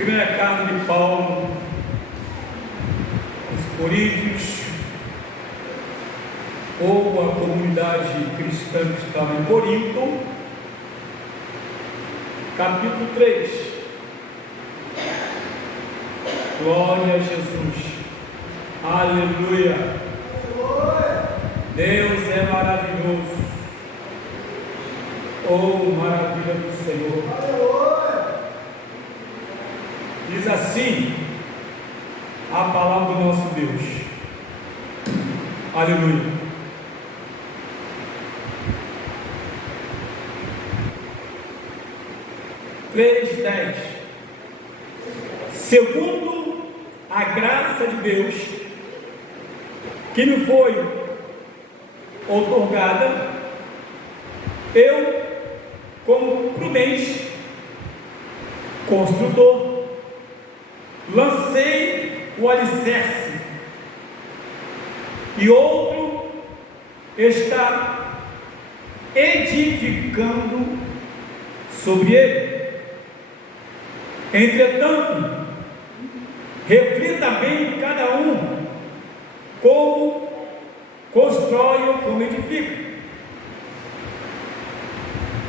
Primeira carta de Paulo aos Coríntios, ou a comunidade cristã que estava em Corinto, capítulo 3. Glória a Jesus, aleluia. Deus é maravilhoso, oh maravilha do Senhor. Diz assim a palavra do nosso Deus, aleluia. Três, 10. Segundo a graça de Deus que me foi outorgada, eu, como prudente construtor, lancei o alicerce, e outro está edificando sobre ele. Entretanto, reflita bem cada um como constrói ou como edifica,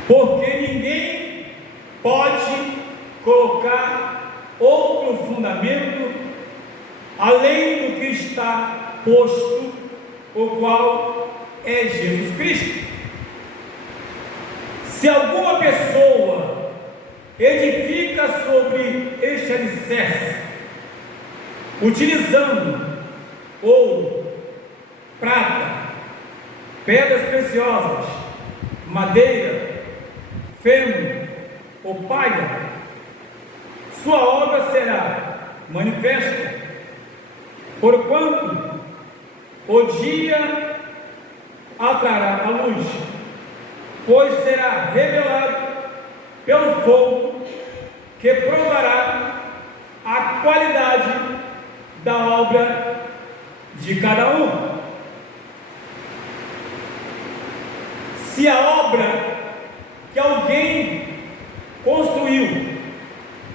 porque ninguém pode colocar outro fundamento além do que está posto, o qual é Jesus Cristo. Se alguma pessoa edifica sobre este alicerce, utilizando ouro, prata, pedras preciosas, madeira, feno ou palha, sua obra será manifesta, porquanto o dia a trará a luz, pois será revelado pelo fogo, que provará a qualidade da obra de cada um. Se a obra que alguém construiu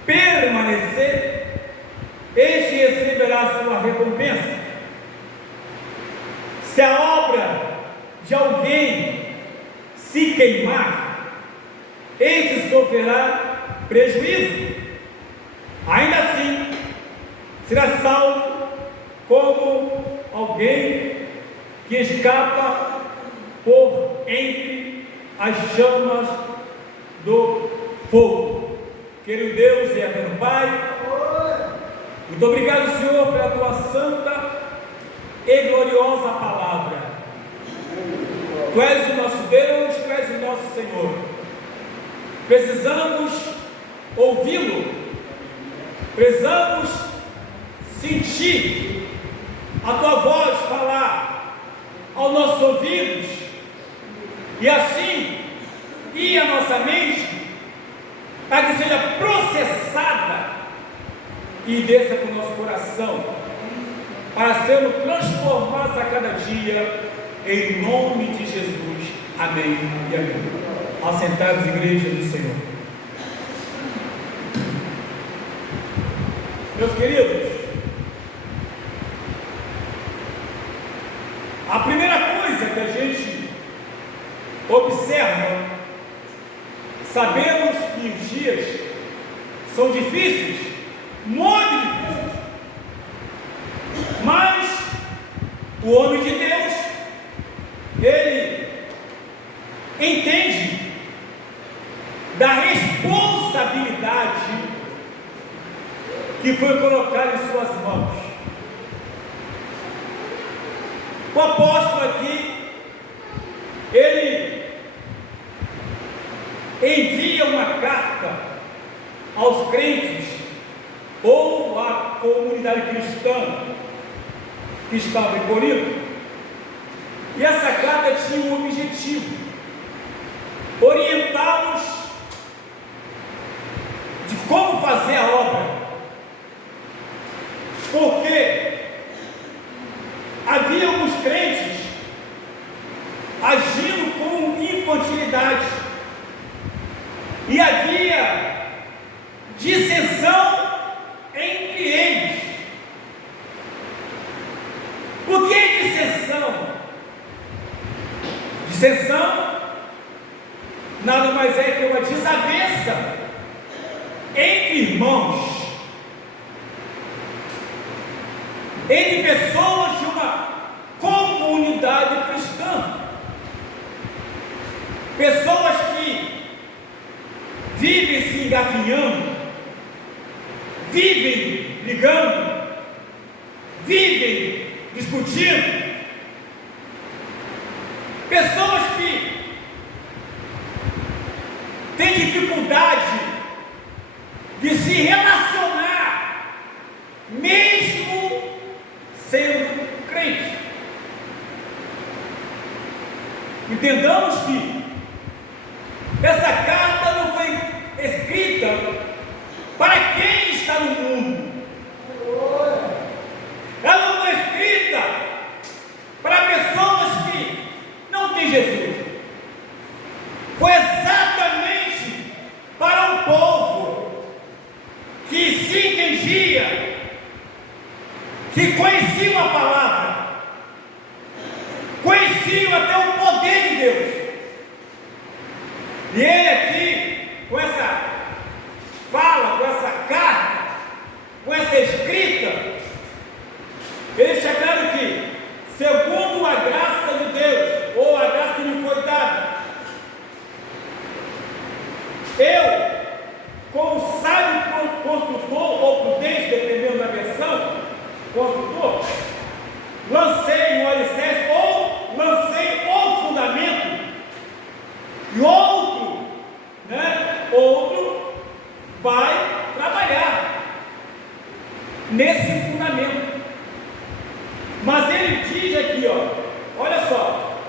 permanecer, este receberá sua recompensa. Se a obra de alguém se queimar, este sofrerá prejuízo. Ainda assim, será salvo como alguém que escapa por entre as chamas do fogo. Querido Deus e eterno Pai, muito obrigado, Senhor, pela tua santa e gloriosa palavra. Tu és o nosso Deus, tu és o nosso Senhor. Precisamos ouvi-lo, precisamos sentir a tua voz falar aos nossos ouvidos, e assim ir a nossa mente, para que seja processada e desça para o nosso coração, para sermos transformados a cada dia, em nome de Jesus, amém e amém. Assentados, igreja do Senhor. Meus queridos, a primeira coisa que a gente observa, sabemos que os dias são difíceis, muito difíceis, mas o homem de Deus, ele entende da responsabilidade que foi colocada em suas mãos. O apóstolo aqui, ele envia uma carta aos crentes ou à comunidade cristã que estava em Corinto, e essa carta tinha um objetivo: orientá-los de como fazer a obra, porque havia alguns crentes agindo com infantilidade, e havia dissensão dissensão. Dissensão nada mais é que uma desavença entre irmãos, entre pessoas de uma comunidade cristã, pessoas que vivem se engafinhando, vivem brigando, vivem discutindo, pessoas que têm dificuldade de se relacionar, mesmo sendo crente. Entendamos que essa carta não foi escrita para quem está no mundo. Ela não foi escrita para pessoas que não têm Jesus. Foi exatamente para um povo que se entendia, que conheciam a palavra, conheciam até o poder de Deus. E ele aqui, com essa fala, com essa carta, com essa escrita, ele deixa claro que, segundo a graça de Deus, ou a graça que lhe foi dada, eu, como sábio construtor, ou prudente, dependendo da versão, construtor, lancei um alicerce, ou lancei o fundamento, e outro vai trabalhar nesse fundamento. Mas ele diz aqui, olha só,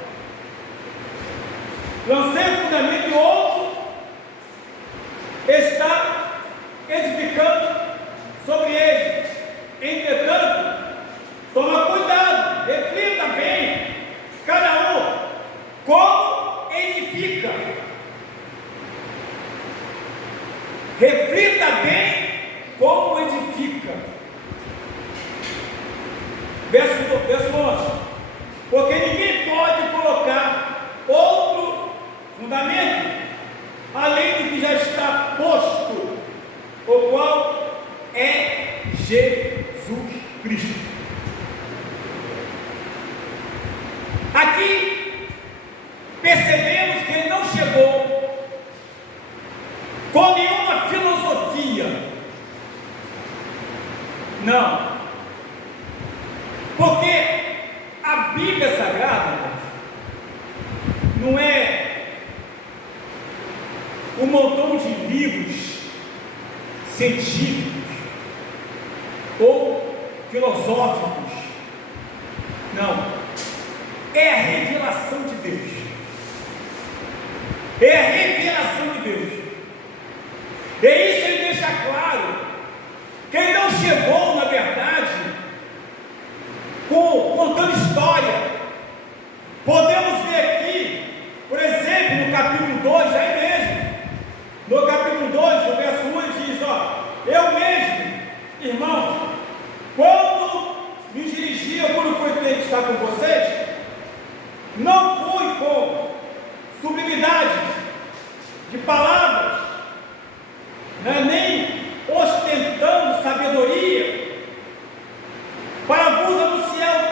lancei o fundamento e outro está edificando sobre ele. Entretanto, toma cuidado, reflita bem, cada um como edifica. Reflita bem como edifica. Verso 11. Porque ninguém pode colocar outro fundamento além do que já está posto, o qual é Jesus Cristo. Aqui percebemos que ele não chegou com nenhuma filosofia, não, porque a Bíblia Sagrada não é um montão de livros científicos ou filosóficos, não, é a revelação de Deus, é a revelação de Deus. E isso ele deixa claro, que ele não chegou, na verdade, contando história. Podemos ver aqui, por exemplo, no capítulo 2, aí mesmo, no capítulo 2, no verso 1, ele diz, eu mesmo, irmão, quando me dirigia, quando foi ter que estar com vocês, não fui com sublimidade de palavras, nem ostentando sabedoria, para vos anunciar o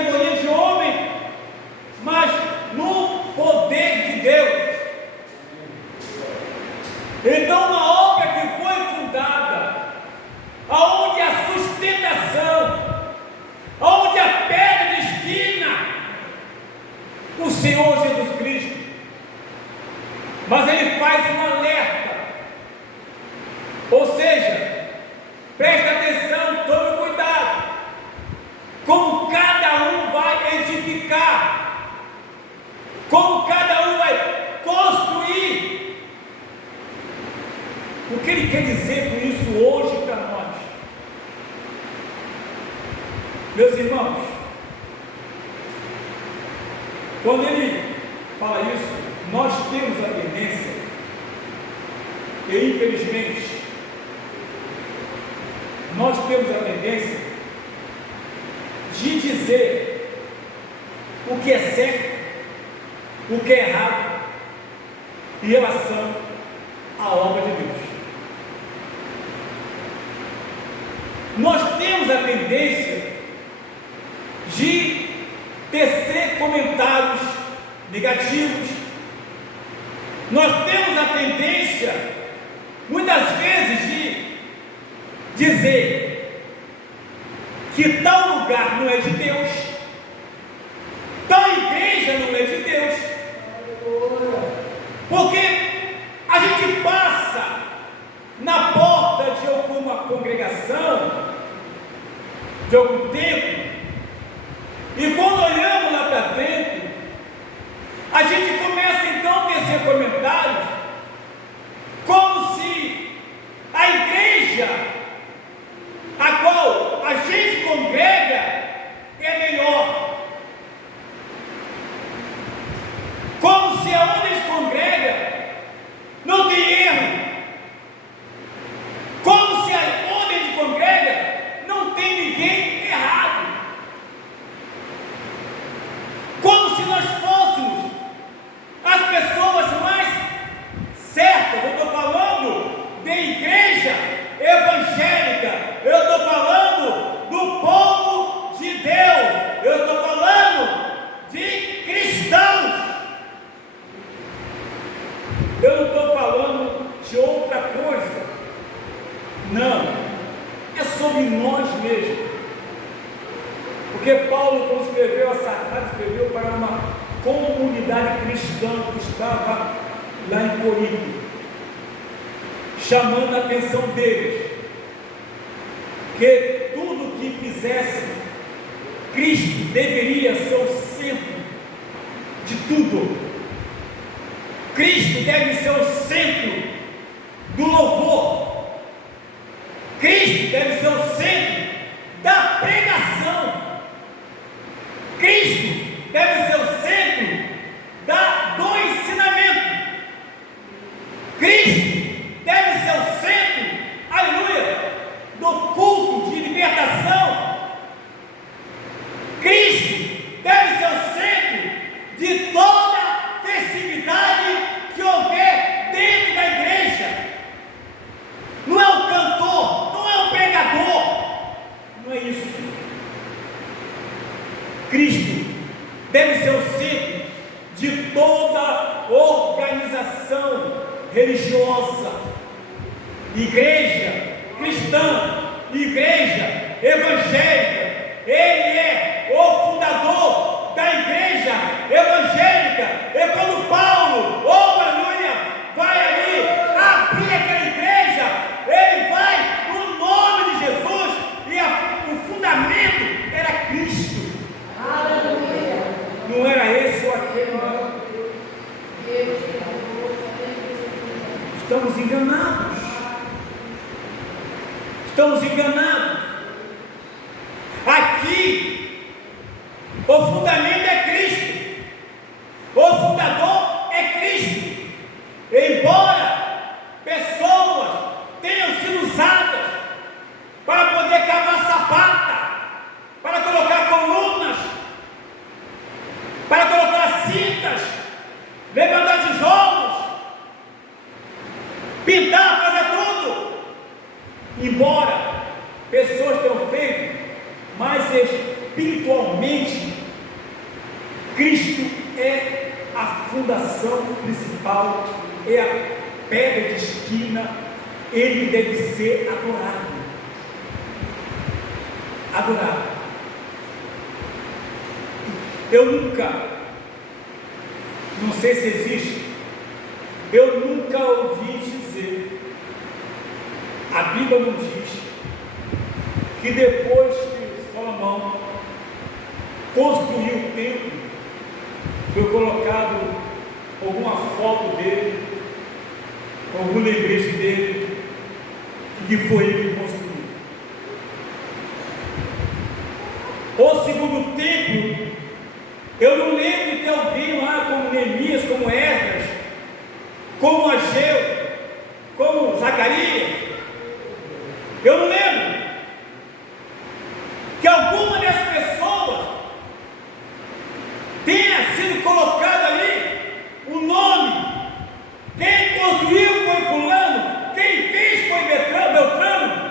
sabedoria de homem, mas no poder de Deus. Então, uma obra que foi fundada, aonde a sustentação, aonde a pedra de esquina, o Senhor Jesus Cristo, mas ele faz um alerta, ou seja, presta atenção, tome cuidado, como cada um vai edificar, como cada um vai construir. O que ele quer dizer com isso hoje para nós? Meus irmãos, quando ele fala isso, nós temos a tendência, e infelizmente, nós temos a tendência de dizer o que é certo, o que é errado, em relação à obra de Deus. Nós temos a tendência de tecer comentários negativos. Nós temos a tendência, muitas vezes, de dizer que tal lugar não é de Deus, tal igreja não é de Deus, porque a gente passa na porta de alguma congregação, de algum templo, e quando olhamos lá para dentro, a gente começa então a tecer comentários, como se a igreja a qual a gente congrega é melhor, como se aonde a gente congrega não tem erro, como se onde a gente congrega não tem ninguém errado, como se nós fôssemos as pessoas mais certas. Eu estou falando de igreja evangélica, eu estou falando do povo de Deus, eu estou falando de cristãos, eu não estou falando de outra coisa, não, é sobre nós mesmos, porque Paulo, quando escreveu essa carta, escreveu para uma comunidade cristã que estava lá em Corinto, chamando a atenção deles, que tudo que fizesse, Cristo deveria ser o centro de tudo. Cristo deve ser o centro do louvor. Cristo deve ser o centro da pregação. Cristo deve ser o centro do ensinamento. Cristo deve ser o centro, aleluia, do culto de libertação. Cristo deve ser o centro de toda festividade que houver dentro da igreja. Não é o cantor, não é o pregador, não é isso. Cristo deve ser o centro de toda organização religiosa, igreja cristã, igreja evangélica. Ele é o fundador da igreja evangélica. E quando Paulo, oh aleluia, vai ali abrir aquela igreja, ele vai no nome de Jesus, e o fundamento era Cristo. Aleluia. Não era esse ou aquele, não. Estamos enganados. Estamos enganados. Aqui, o fundamento é Cristo. O fundador é Cristo. Embora pessoas tenham sido usadas para poder cavar sapata, para colocar colunas, para colocar cintas, levantar tijolos, pintar, fazer tudo. Embora pessoas tenham feito, mas espiritualmente Cristo é a fundação principal, é a pedra de esquina, Ele deve ser adorado. Adorado. Eu nunca, não sei se existe, eu nunca ouvi dizer, a Bíblia não diz, que depois que Salomão construiu o templo, foi colocado alguma foto dele, algum lembrete dele, que foi ele que construiu. O segundo templo, eu não lembro de ter alguém lá como Neemias, como Esdras, como Ageu, como Zacarias. Eu não lembro que alguma dessas pessoas tenha sido colocado ali o nome. Quem construiu foi fulano, quem fez foi Beltrano,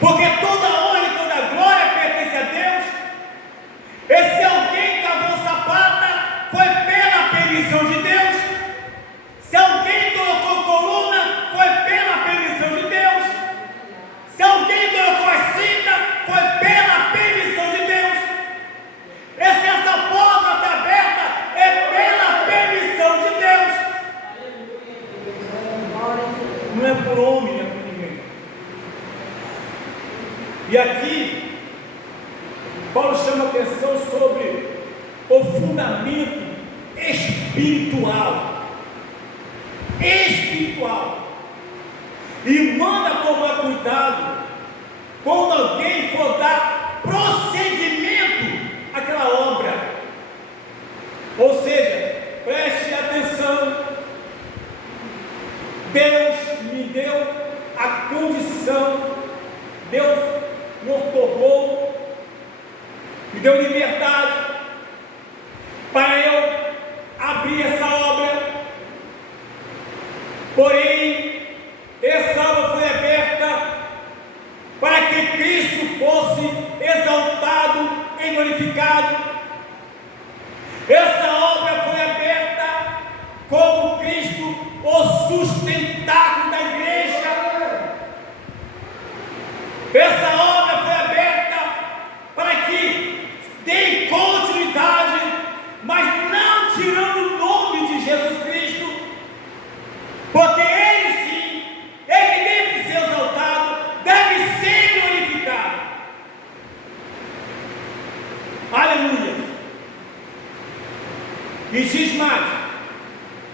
porque toda honra e toda glória pertence a Deus. Esse alguém cavou sapata foi pela permissão de Deus. Se alguém colocou coluna, foi pela permissão de Deus. Se alguém colocou a cinta, foi pela permissão de Deus. E se essa porta está aberta, é pela permissão de Deus. Não é por homem, não é por ninguém. E aqui, Paulo chama a atenção sobre o fundamento espiritual. E manda tomar cuidado quando alguém for dar prosseguimento àquela obra. Ou seja, preste atenção, Deus me deu a condição, Deus me otorgou, me deu liberdade para eu abrir essa obra. Porém, essa obra foi aberta para que Cristo fosse exaltado e glorificado. Essa obra foi aberta como Cristo, o sustentáculo da igreja. Essa obra foi aberta para que dê continuidade, mas não tirando o nome de Jesus Cristo, porque Ele sim, Ele deve ser exaltado, deve ser glorificado. Aleluia! E diz mais,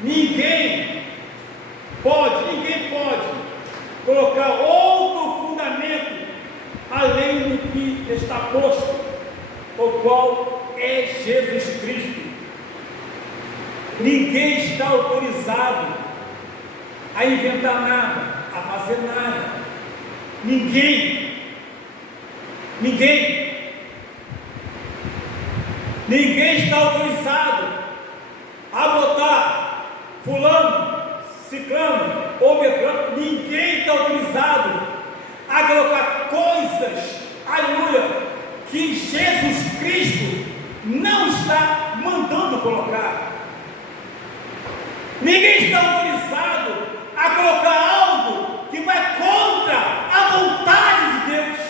ninguém pode colocar outro fundamento além do que está posto, o qual é Jesus Cristo. Ninguém está autorizado a inventar nada, a fazer nada. Ninguém está autorizado a botar fulano, ciclano ou beltrano. Ninguém está autorizado a colocar coisas, aleluia, que Jesus Cristo não está mandando colocar. Ninguém está autorizado a colocar algo que vai contra a vontade de Deus.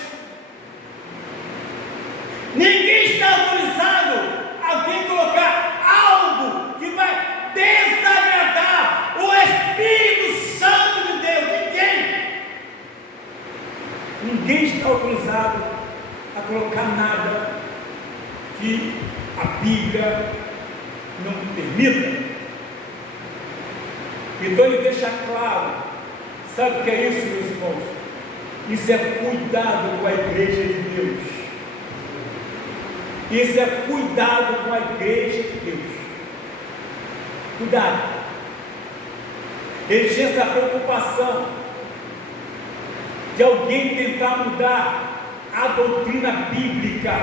Ninguém está autorizado a alguém colocar algo que vai desagradar o Espírito Santo de Deus. Ninguém está autorizado a colocar nada que a Bíblia não permita. Então ele deixa claro, sabe o que é isso, meus irmãos? Isso é cuidado com a igreja de Deus. Isso é cuidado com a igreja de Deus. Cuidado. Ele tinha essa preocupação de alguém tentar mudar a doutrina bíblica,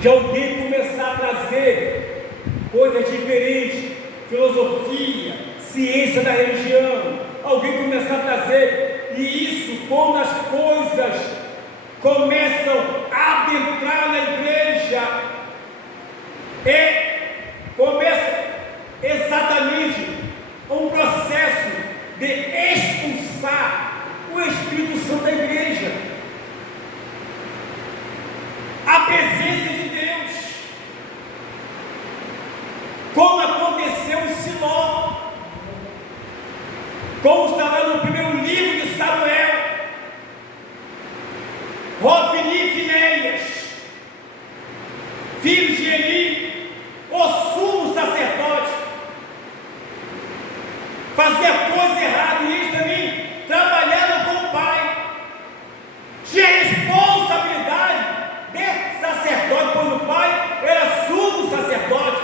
de alguém começar a trazer coisas diferentes, filosofia, ciência da religião, alguém começar a trazer, e isso quando as coisas começam a adentrar na igreja, como está lá no primeiro livro de Samuel, Hofni e Finéias, filhos de Eli, o sumo sacerdote, fazia coisa errada, e eles também trabalharam com o pai, tinha responsabilidade de sacerdote, pois o pai era sumo sacerdote,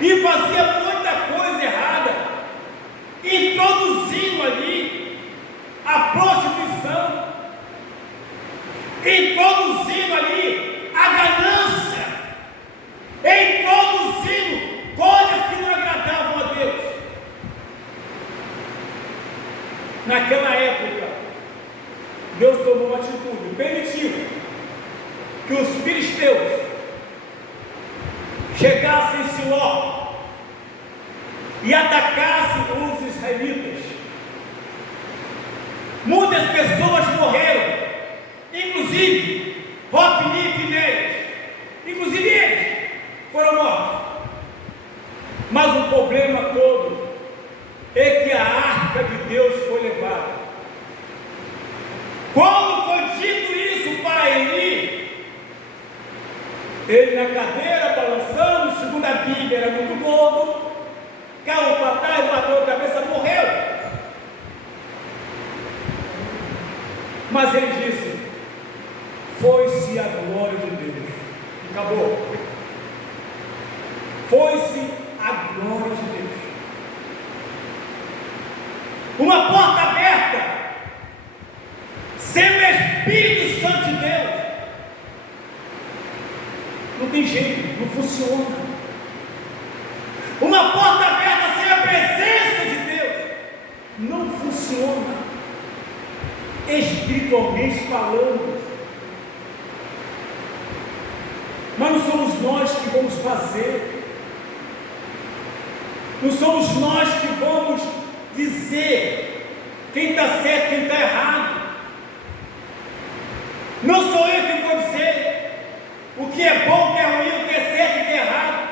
e fazia muita coisa errada, introduzindo ali a prostituição, introduzindo ali a ganância, introduzindo coisas que não agradavam a Deus. Naquela época, Deus tomou uma atitude, permitiu que os filisteus chegassem em Siló e atacassem os israelitas. Muitas pessoas morreram, inclusive Hofni e Finéias, inclusive eles foram mortos. Mas o problema todo é que a arca de Deus foi levada. Quando foi dito isso para Eli, ele na cadeira balançando, segundo a Bíblia era muito gordo, caiu para trás, bateu a cabeça, morreu. Mas ele disse: foi-se a glória de Deus. Acabou. Foi-se a glória de Deus. Uma porta aberta, sem o Espírito Santo de Deus, não tem jeito, não funciona. Uma porta aberta sem a presença de Deus, não funciona. Espiritualmente falando, mas não somos nós que vamos fazer, não somos nós que vamos dizer quem está certo, quem está errado. Não sou eu que vou dizer o que é bom, o que é ruim, o que é certo e o que é errado,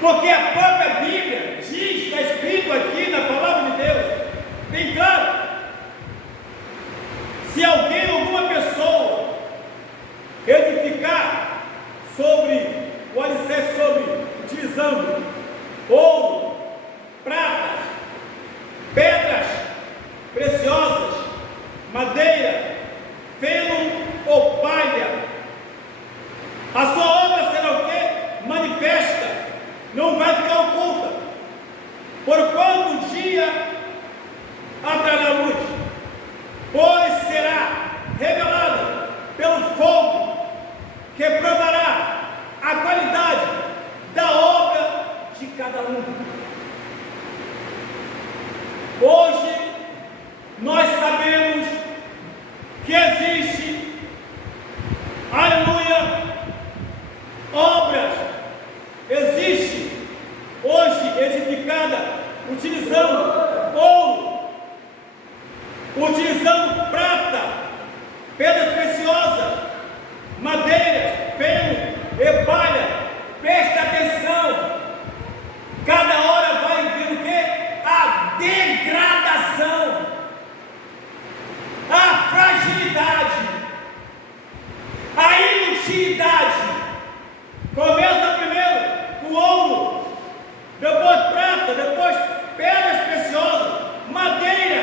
porque a própria Bíblia diz, está escrito aqui na palavra de Deus, bem claro. Se alguém, alguma pessoa, edificar sobre o alicerce, utilizando ouro, pratas, pedras preciosas, madeira, feno ou palha, a sua obra será o quê? Manifesta, não vai ficar oculta, porquanto o dia atrará luz, pois será revelada pelo fogo, que provará a qualidade da obra de cada um. Hoje nós sabemos que existe, aleluia, obras, existe hoje edificada utilizando ouro, utilizando prata, pedras preciosas, madeira, feno e palha. Preste atenção, cada hora vai ver o que? A degradação, a fragilidade, a inutilidade. Começa primeiro com ouro, depois prata, depois pedras preciosas, madeira,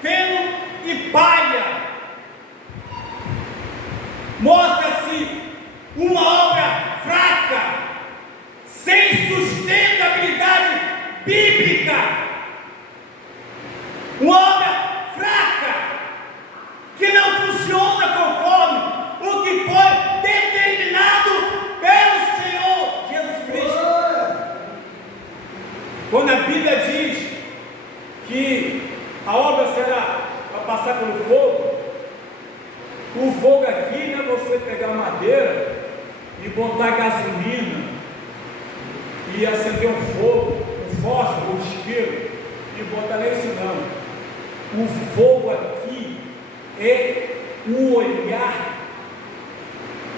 feno e palha. Mostra-se uma obra fraca, sem sustentabilidade bíblica, uma obra fraca, que não funciona conforme o que foi determinado pelo Senhor Jesus Cristo. Quando a Bíblia diz que a obra será para passar pelo fogo, o fogo aqui não é você pegar madeira e botar gasolina e acender um fogo, um fósforo, um isqueiro e botar nisso não. O fogo aqui é o olhar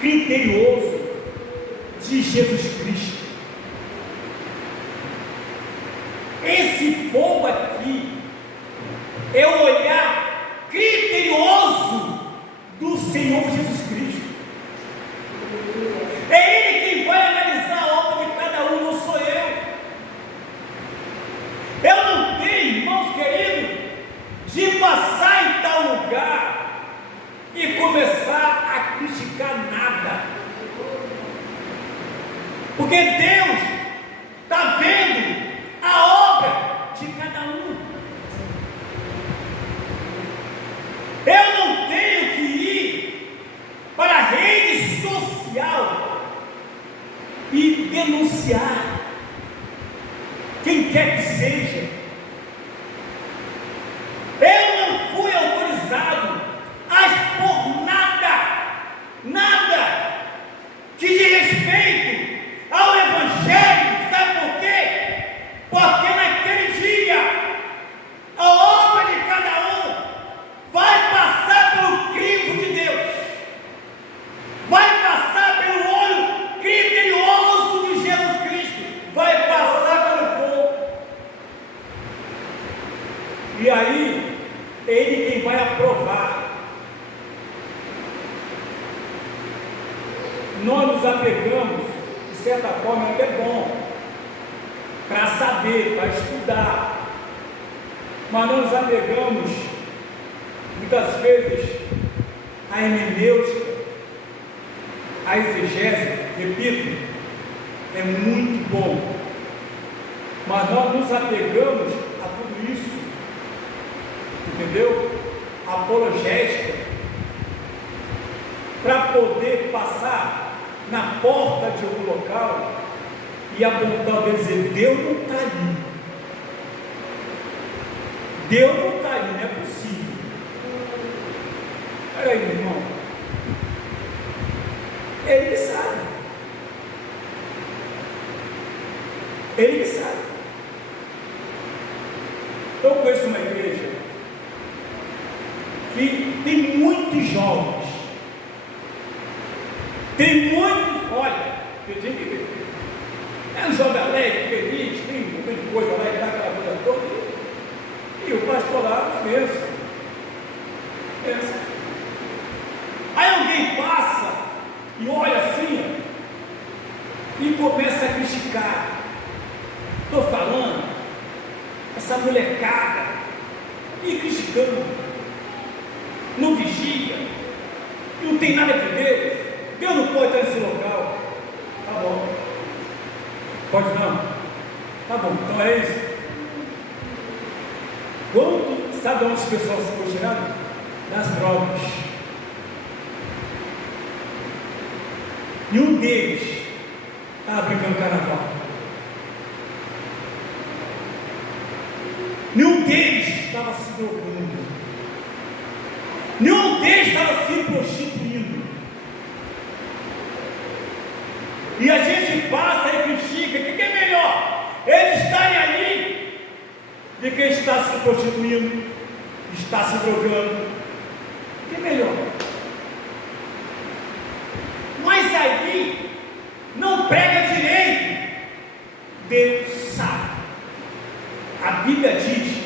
criterioso de Jesus Cristo. fogo aqui é o olhar criterioso do Senhor Jesus Cristo. É Ele quem vai analisar a obra de cada um, não sou eu. Eu não tenho, irmãos queridos, de passar em tal lugar e começar a criticar nada, porque Deus está vendo a obra de cada um. Eu não tenho que ir para a rede social e denunciar quem quer que seja. Eu não fui autorizado a expor nada que diz respeito ao Evangelho. Sabe por quê? Porque naquele dia a obra de cada um vai passar pelo crivo de Deus, vai passar pelo olho criterioso de Jesus Cristo, vai passar pelo fogo. E aí, é Ele quem vai aprovar. Nós nos apegamos, de certa forma, é até bom, para saber, para estudar, mas nós nos apegamos, muitas vezes, à hermenêutica, à exegese. Repito, é muito bom, mas nós nos apegamos a tudo isso, entendeu? Apologética, para poder passar na porta de algum local e apontar e dizer: Deus não está ali, Deus não está ali, não é possível. Olha aí, irmão, Ele que sabe, Ele que sabe. Eu conheço uma igreja que tem muitos jovens, tem muitos, olha, eu tinha que ver, é um jovem alegre, feliz, tem um monte de coisa lá, e dá aquela coisa toda, e o pastor lá pensa. Aí alguém passa e olha assim, e começa a criticar. Estou falando, essa molecada, e criticando, não vigia, não tem nada de Deus, Deus não pode estar nesse local. Tá bom, pode não? Tá bom, então é isso. Quando, sabe onde as pessoas se foram tiradas? Das drogas. E um deles estava brincando carnaval. Nenhum deles estava se drogando. Nenhum deles estava se prostituindo. E a gente passa e critica. O que é melhor? Eles estarem ali de quem está se prostituindo, está se drogando. O que é melhor? Mas aí não prega direito. Deus sabe. A Bíblia diz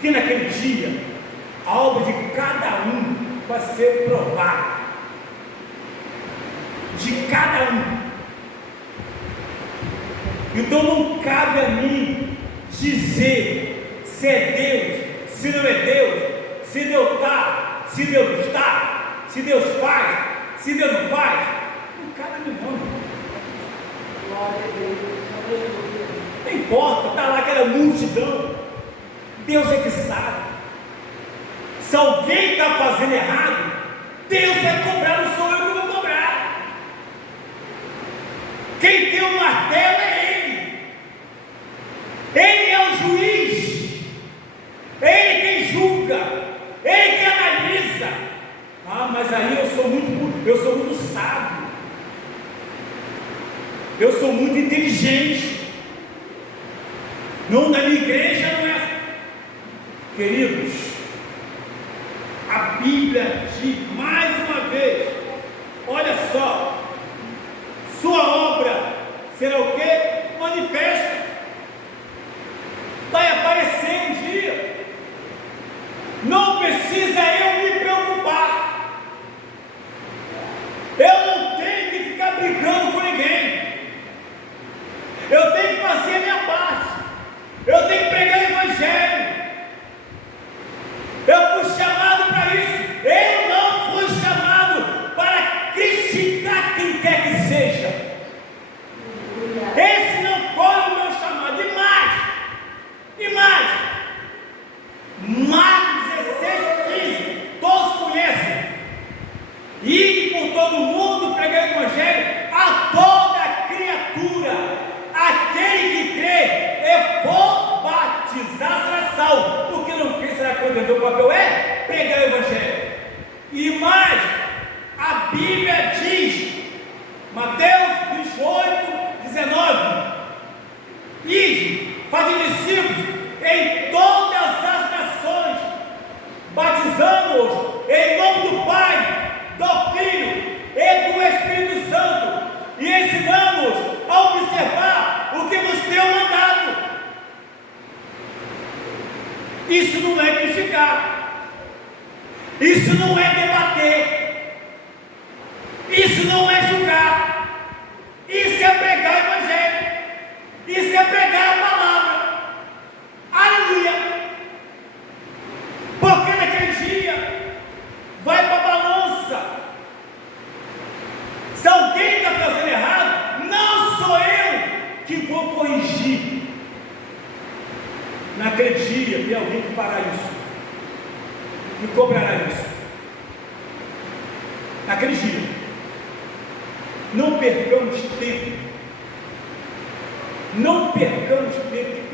que naquele dia a obra de cada um vai ser provada. De cada um. Então não cabe a mim dizer se é Deus, se não é Deus, se Deus está, se Deus não está, se Deus faz, se Deus não faz. Não cabe a mim não. Não importa, está lá aquela multidão. Deus é que sabe. Se alguém está fazendo errado, Deus vai cobrar, não sou eu que vou cobrar. Quem tem o martelo é Ele. Ele é o juiz. Ele quem julga. Ele quem analisa. Ah, mas aí eu sou muito sábio. Eu sou muito inteligente. Não, na minha igreja não é. Queridos, a Bíblia diz mais uma vez, olha só, sua obra será o quê? Manifesta. Vai aparecer todo mundo, pregai o Evangelho a toda criatura. Aquele que crê e for batizar será salvo. O que não crê será condenado. O papel é pregar o Evangelho. E mais, a Bíblia diz, Mateus 28, 19: ide, fazei discípulos em todas as nações, batizando-os em nome do Pai, do Filho e do Espírito Santo, e ensinando-os a observar o que nos tenho mandado. Isso não é criticar, isso não é debater, isso não é julgar, isso é pregar o Evangelho, isso é pregar a palavra. Aleluia! Porque naquele dia vai para a balança. Se alguém está fazendo errado, não sou eu que vou corrigir. Naquele dia tem alguém que fará isso, que cobrará isso. Naquele dia, não percamos tempo, não percamos tempo.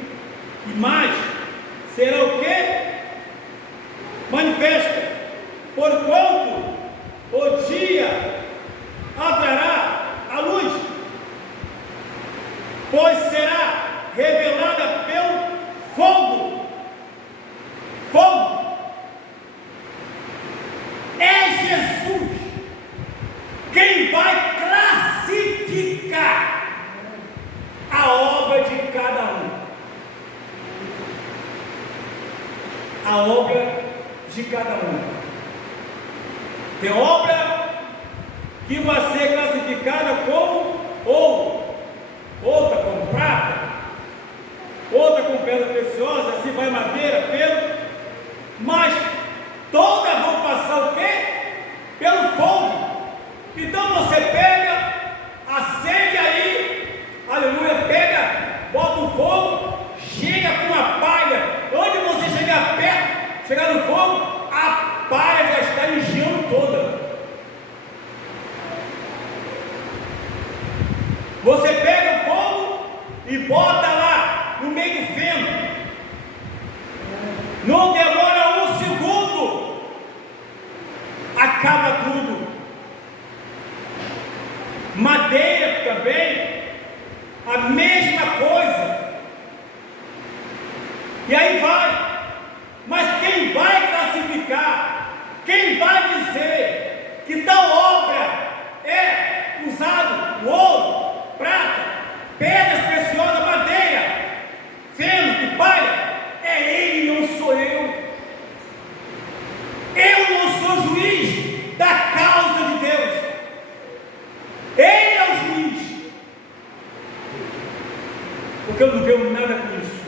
E mais, será o que? Manifesta, porquanto o dia haverá a luz, pois será revelada pelo fogo. Fogo é Jesus quem vai classificar a obra de cada um. A obra de cada um. Tem obra que vai ser classificada como ouro, outra como prata, outra com pedra preciosa, assim vai madeira, pedra, mas todas vão passar o quê? Pelo fogo. Então você pega, acende aí, aleluia, pega, bota o fogo, chega com a palha. Onde você chegar perto, chegar no fogo, a palha já está enchendo toda. Você pega o fogo e bota lá no meio do feno. Não demora um segundo, acaba tudo. Madeira também, a mesma coisa. E aí vai. Mas quem vai classificar, quem vai dizer que tal obra é usado ouro, prata, pedras preciosas, madeira, feno e palha, é Ele, não sou eu. Eu não sou juiz da causa de Deus. Ele é o juiz. Porque eu não tenho nada com isso.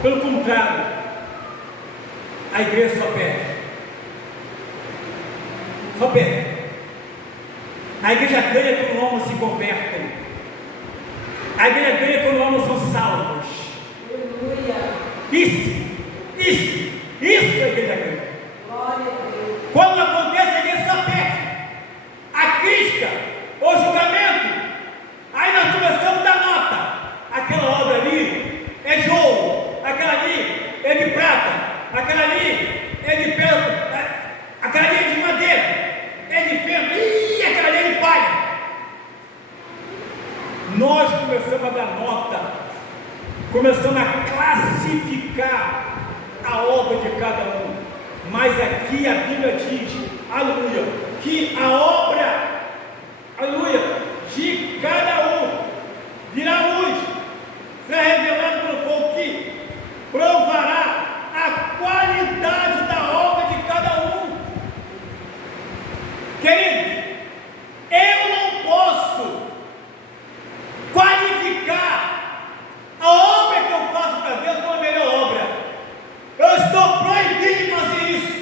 Pelo contrário, a igreja só perde. Só perde. A igreja ganha quando homens se convertem. A igreja ganha quando homens são salvos. Isso a igreja ganha. Quando acontece, a igreja só perde. A crítica, o julgamento, aí nós começamos a dar nota. Aquela obra ali é de ouro, aquela ali é de prata, aquela ali é de pedra, aquela ali é de madeira, é de feno, e aquela ali é de palha. Nós começamos a dar nota, começamos a classificar a obra de cada um. Mas aqui a Bíblia diz, aleluia, que a obra, aleluia, de cada um virá luz, será revelado pelo fogo que provará a qualidade da obra de cada um. Querido, eu não posso qualificar a obra que eu faço para Deus como a melhor obra. Eu estou proibido de fazer isso.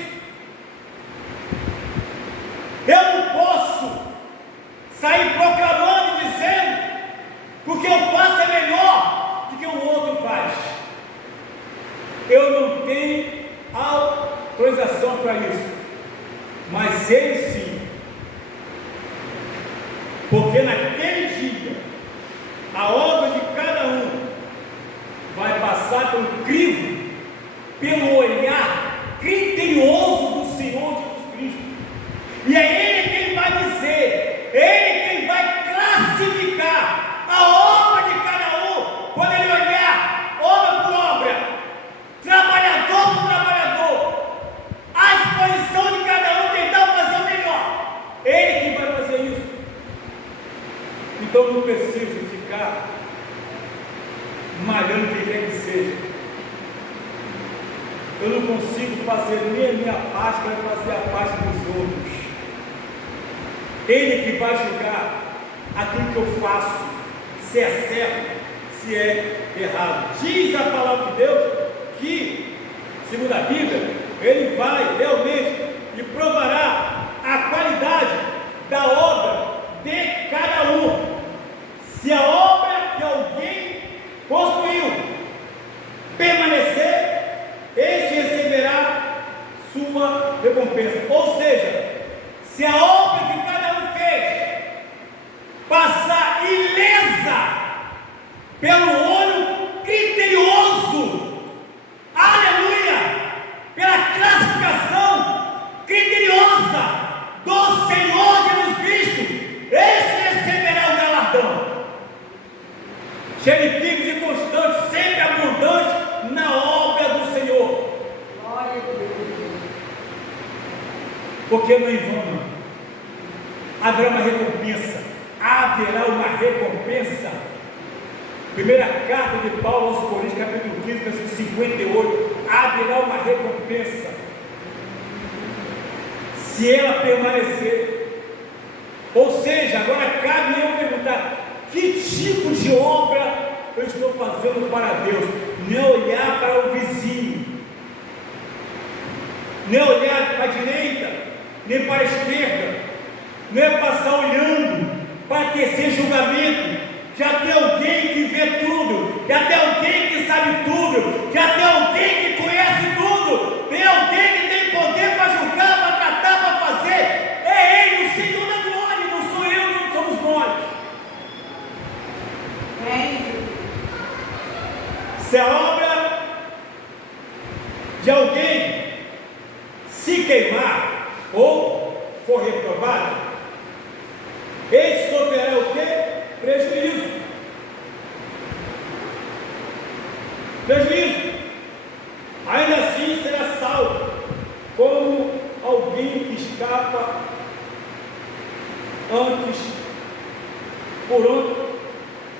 Eu não posso sair Mas ele sim, porque naquele dia, a obra de cada um vai passar pelo crivo, pelo olhar criterioso do Senhor Jesus Cristo. E é Ele quem vai dizer, Ele quem vai classificar a obra de cada um, quando Ele olhar obra por obra, trabalhador por trabalhador, a disposição de cada um tentar fazer o melhor. Ele quem vai fazer isso. Então eu não preciso ficar malhando quem quer que seja. Eu não consigo fazer nem a minha parte para fazer a parte dos outros. Ele que vai julgar aquilo que eu faço, se é certo, se é errado. Diz a palavra de Deus que, segundo a Bíblia, Ele vai realmente e provará a qualidade da obra de cada um. Se a obra que alguém construiu permanecer, este receberá sua recompensa. Ou seja, se a obra que cada um fez passar ilesa pelo olho criterioso, aleluia, pela classificação criteriosa do Senhor Jesus Cristo, esse receberá o galardão. Cheio e constante, sempre abundante na obra do Senhor. Glória a Deus. Porque não é em vão, haverá uma recompensa. Haverá uma recompensa. Primeira carta de Paulo aos Coríntios, capítulo 15, versículo 58. Haverá uma recompensa, se ela permanecer. Ou seja, agora cabe eu perguntar: que tipo de obra eu estou fazendo para Deus? Não é olhar para o vizinho, não é olhar para a direita, nem para a esquerda, não é passar olhando para tecer julgamento. Já tem alguém que vê tudo, já tem alguém que sabe tudo, já tem alguém que conhece tudo, tem alguém que tem poder para julgar, para tratar, para fazer. É Ele, o Senhor da glória, não sou eu, não somos nós. Se a obra de alguém se queimar ou for reprovada, esse sofrerá o quê? Prejuízo. Ainda assim será salvo, como alguém que escapa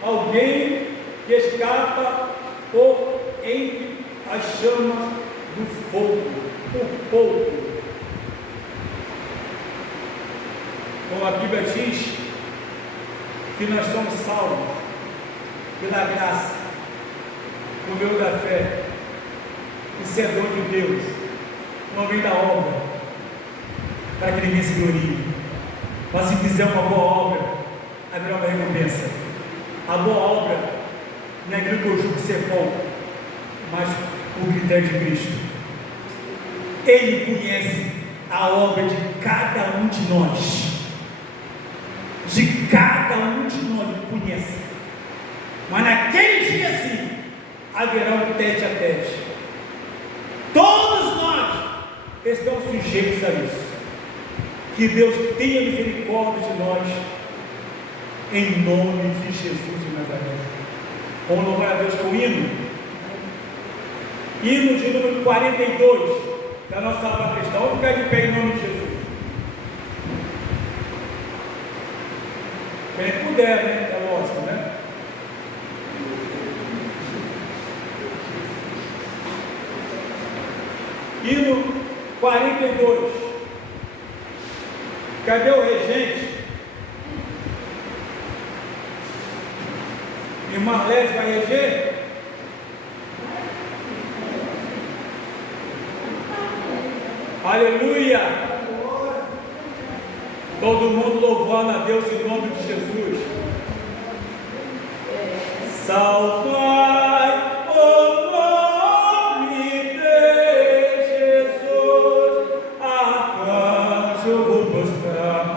alguém que escapa por entre as chamas do fogo, por pouco. Como a Bíblia diz que nós somos salvos pela graça, por meio da fé. Isso é dom de Deus, não vem da obra, para que ninguém se glorie. Mas se fizer uma boa obra, haverá uma recompensa. A boa obra não é aquilo que eu julgo ser bom, mas o critério de Cristo. Ele conhece a obra de cada um de nós. De cada um de nós Ele conhece. Mas naquele dia sim, haverá um teste a teste. Todos nós estamos sujeitos a isso. Que Deus tenha misericórdia de nós, em nome de Jesus de Nazaré. Vamos louvar a Deus com o hino. Hino de número 42 da nossa aula cristã. Vamos ficar de pé em nome de Jesus. Quem puder, né? É lógico, né? Hino 42. Cadê o regente? Irmã Lés vai reger? Aleluia! Todo mundo louvando a Deus em nome de Jesus. Salvai o nome de Jesus, arcanjos que eu vou prosperar.